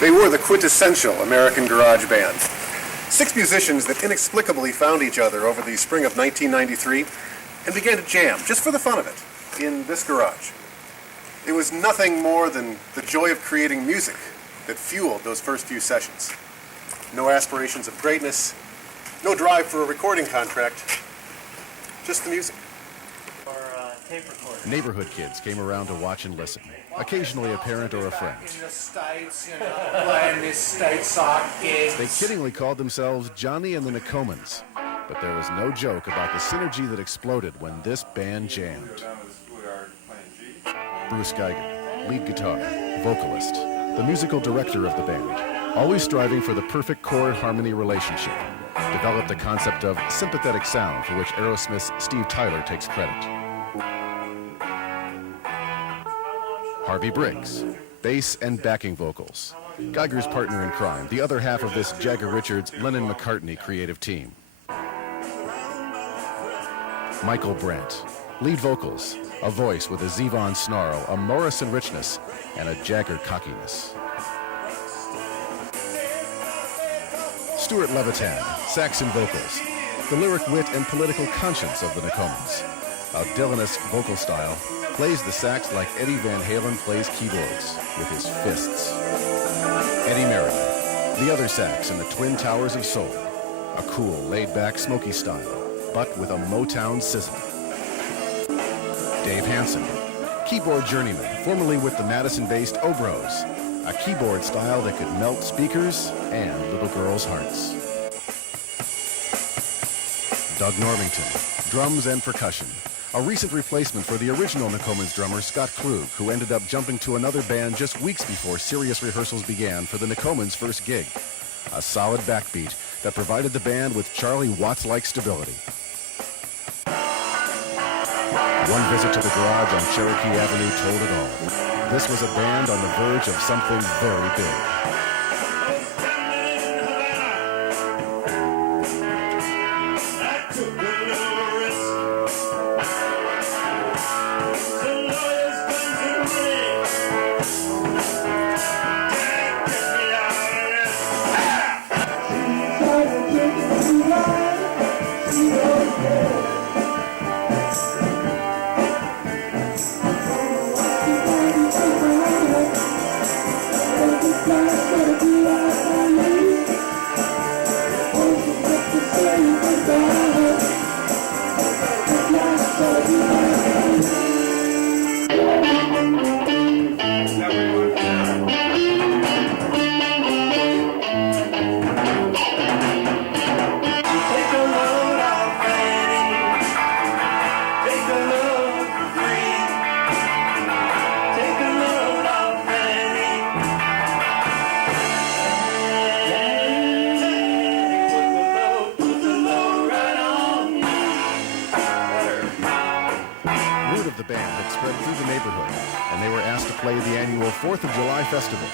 They were the quintessential American garage band. 6 musicians that inexplicably found each other over the spring of 1993 and began to jam, just for the fun of it, in this garage. It was nothing more than the joy of creating music that fueled those first few sessions. No aspirations of greatness, no drive for a recording contract, just the music. Neighborhood kids came around to watch and listen, occasionally a parent or a friend. In the States, you know, playing this stateside gigs. They kiddingly called themselves Johnny and the Nakomans, but there was no joke about the synergy that exploded when this band jammed. Bruce Geiger, lead guitar, vocalist, the musical director of the band, always striving for the perfect chord-harmony relationship, developed the concept of sympathetic sound for which Aerosmith's Steve Tyler takes credit. Harvey Briggs, bass and backing vocals. Geiger's partner in crime, the other half of this Jagger Richards, Lennon-McCartney creative team. Michael Brandt, lead vocals, a voice with a Zevon snarl, a Morrison richness, and a Jagger cockiness. Stuart Levitan, sax and vocals, the lyric wit and political conscience of the Nakomans. A Dylan-esque vocal style, plays the sax like Eddie Van Halen plays keyboards, with his fists. Eddie Marion, the other sax in the Twin Towers of Soul, a cool, laid-back, smoky style, but with a Motown sizzle. Dave Hanson, keyboard journeyman, formerly with the Madison-based Obros, a keyboard style that could melt speakers and little girls' hearts. Doug Normington, drums and percussion, a recent replacement for the original Nakomans drummer Scott Klug, who ended up jumping to another band just weeks before serious rehearsals began for the Nakomans' first gig. A solid backbeat that provided the band with Charlie Watts-like stability. One visit to the garage on Cherokee Avenue told it all. This was a band on the verge of something very big. The band had spread through the neighborhood, and they were asked to play the annual 4th of July festival.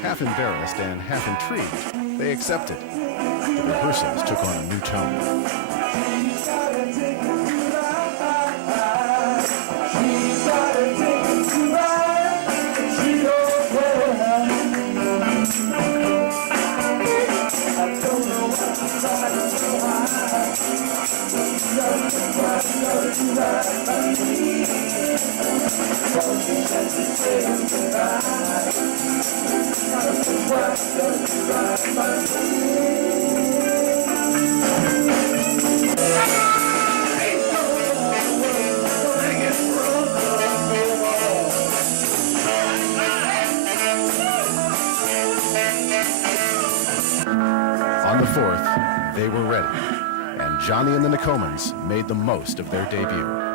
Half embarrassed and half intrigued, they accepted. The rehearsals took on a new tone. On the 4th, they were ready, and Johnny and the Nakomans made the most of their debut.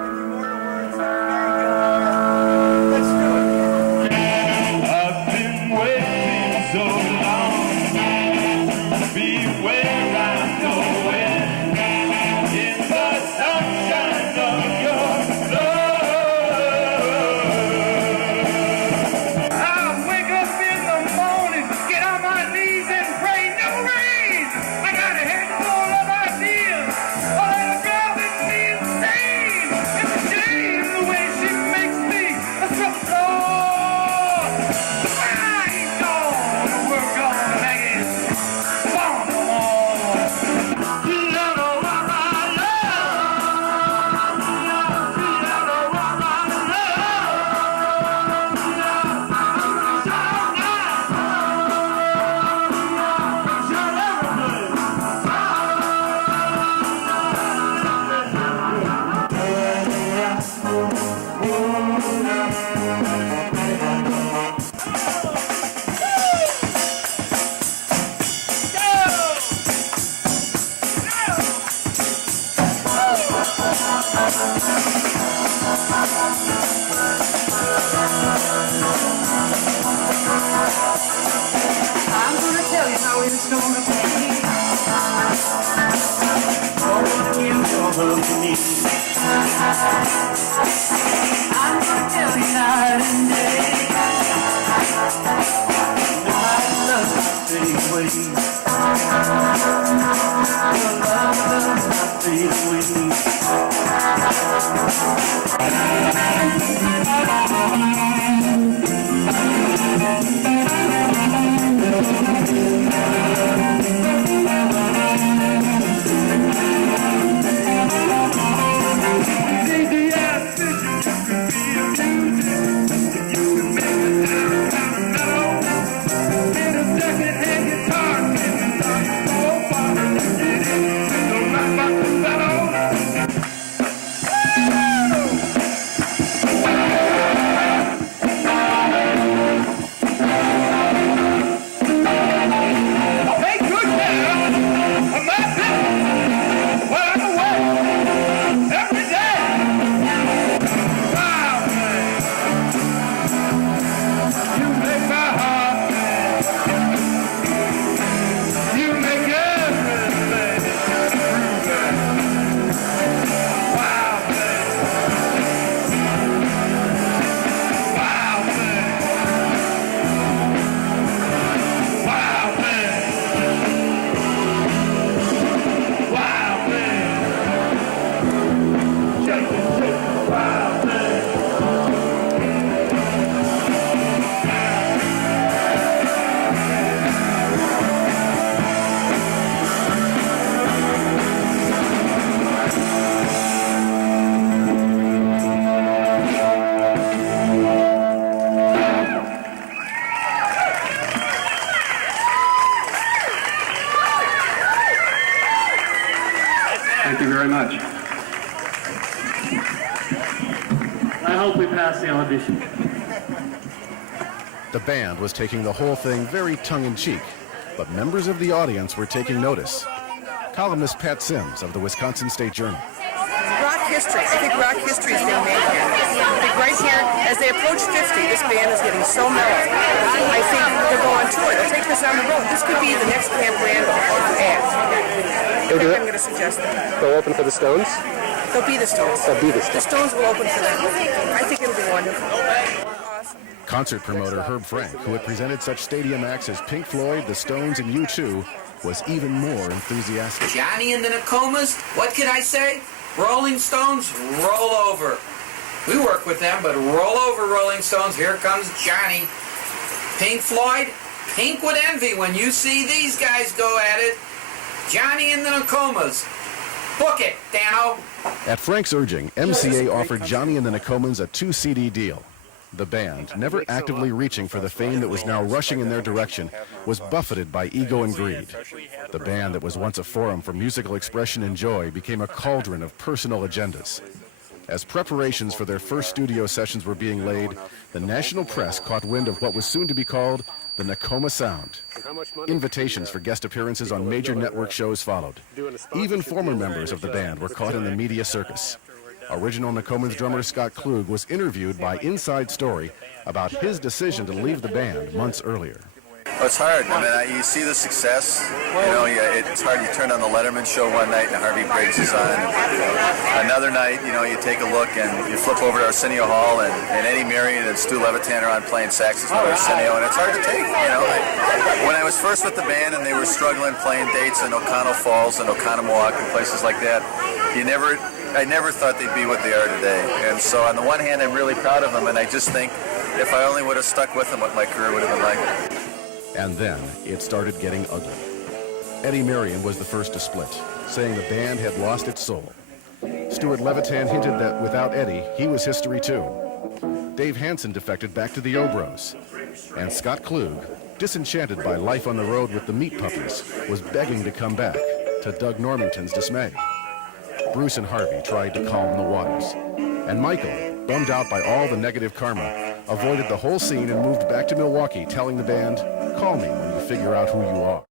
The band was taking the whole thing very tongue-in-cheek, but members of the audience were taking notice. Columnist Pat Sims of the Wisconsin State Journal. Rock history. I think rock history is being made here. I think right here, as they approach 50, this band is getting so mellow. I think they'll go on tour. They'll take this on the road. This could be the next Camp Randall act. They do it? I'm going to suggest that. They'll open for the Stones? They'll be the Stones. They'll be the The Stones. Stones will open for them. I think it'll be wonderful. Awesome. Concert promoter Herb Frank, who had presented such stadium acts as Pink Floyd, the Stones, and U2, was even more enthusiastic. Johnny and the Nakomans, what can I say? Rolling Stones, roll over. We work with them, but roll over, Rolling Stones. Here comes Johnny. Pink Floyd, pink with envy when you see these guys go at it. Johnny and the Nakomans. Book it, Dano. At Frank's urging, MCA offered Johnny and the Nakomans a 2-CD deal. The band, never actively reaching for the fame that was now rushing in their direction, was buffeted by ego and greed. The band that was once a forum for musical expression and joy became a cauldron of personal agendas. As preparations for their first studio sessions were being laid, the national press caught wind of what was soon to be called the Nakoma Sound. Invitations for guest appearances on major network shows followed. Even former members of the band were caught in the media circus. Original Nakomans drummer Scott Klug was interviewed by Inside Story about his decision to leave the band months earlier. Well, it's hard. I mean, you see the success. You know, it's hard. You turn on the Letterman show one night and Harvey Briggs is on. Another night, you know, you take a look and you flip over to Arsenio Hall and Eddie Marion and Stu Levitan are on playing saxophone at Arsenio, and it's hard to take. You know, when I was first with the band and they were struggling playing dates in O'Connell Falls and Oconomowoc and places like that, I never thought they'd be what they are today. And so on the one hand, I'm really proud of them, and I just think if I only would have stuck with them, what my career would have been like. And then it started getting ugly. Eddie Marion was the first to split, saying the band had lost its soul. Stuart Levitan hinted that without Eddie, he was history too. Dave Hanson defected back to the Obros. And Scott Klug, disenchanted by life on the road with the Meat Puppies, was begging to come back, to Doug Normington's dismay. Bruce and Harvey tried to calm the waters. And Michael, bummed out by all the negative karma, avoided the whole scene and moved back to Milwaukee, telling the band, "Call me when you figure out who you are."